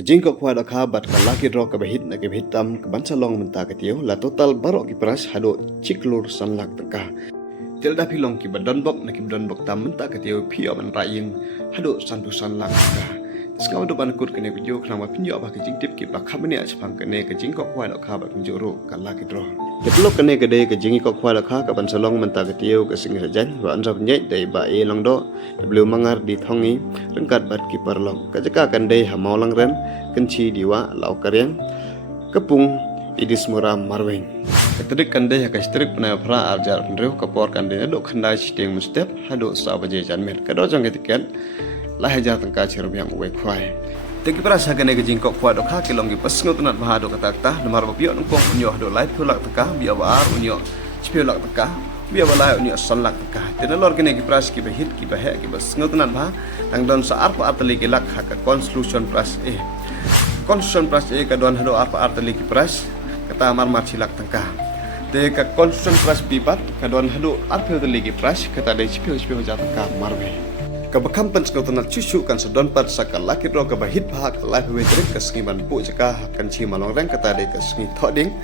Kejingkok kuat akha bat kalaki ro kabahit na kabahitam kabansalong menta katiyo la total barok kipras hado ciklur sanlak tengkah. Tilda pilong ki badonbok na ki badonbok tam menta katiyo pio man rayin hado sandu sanlak tengkah. Sekarang do banakut kene video kenama pinjo apa kejing tip ki bakhamne achpang kene kejingkok kuat akha bat pinjo ro kalaki ro. Keplok kene gede kejingkok kuat akha kabansalong menta katiyo kasing sajan wa anjab nyai dai ba e long do belum mangar di thongi rengkat bat ki parlong kajaka kandai hamau lang ren kenci diwa lau karyang kepung idis muram marweng ketrik kandai hakai strik pena pra arjar pendrew kapor kandai dok khandai siteng mustep hado sabaje janmet kado jong ketiket lah hajar tengka cerum yang uwe kwai teki perasa kene kejingkok kuat dok haki longi pesngot nat bahado katakta nomar babiok nungkong unyoh do lai pulak tengka biar baar unyoh cipiolak tengka biar balai unyoh sonlak tengka tena lor kene ki pras ki bahit ki bahek ki pesngot nat bah tang don saar pa ateli ki lak haka conclusion pras Konstitusi pras kadon hado apa arteli ki pras kata amar marcilak tengkah. De ka konstitusi pras bibat kadon hado arteli ki pras kata de cipio jat tengkah marwe. Ka bakam penskotonat cucu kan sedon pat sakal laki ro ka bahit bahak lai we trik ka sengiman bu jaka kan ci malong reng kata de ka sengi thoding.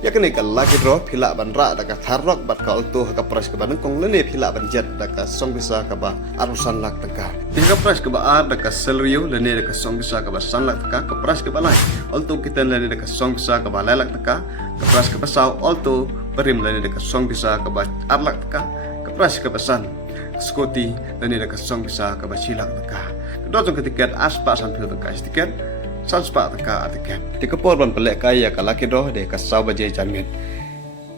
Ya kene ka laki ro phila ban ra da ka tharok bat ka alto ka pras ka ban kong lene phila ban jet da ka song bisa ka ba arusan lak tengkah. Tinggal pras ke baar dekat selrio lene dekat song bisa ke basan lak teka ke pras ke balai alto kita lene dekat song bisa ke balai lak teka ke pras ke basau alto perim lene dekat song bisa ke bas arlak teka ke pras ke basan skoti lene dekat song bisa ke basilak teka kedua jong ketiket aspa sambil teka tiket sanspa teka tiket tikapor ban pelek kaya kalaki doh de kasau baje janmet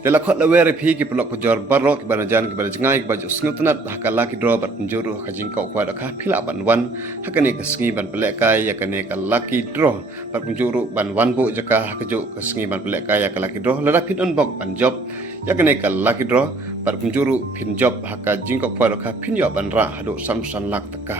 Dela khot la were phi ki pelok pujor barok ki banajan ki banajangai ki baju sngutunat hakala ki dro bat penjuru kajing kau kwa da kha phila ban wan hakane ka sngi ban pelek kai yakane ka laki dro bat penjuru ban wan bu jaka hakaju ka sngi ban pelek kai yakala ki dro la phit on bok ban job yakane ka laki dro bat penjuru phin job haka jing kau kwa da kha phin yo ban ra hadu samsan lak taka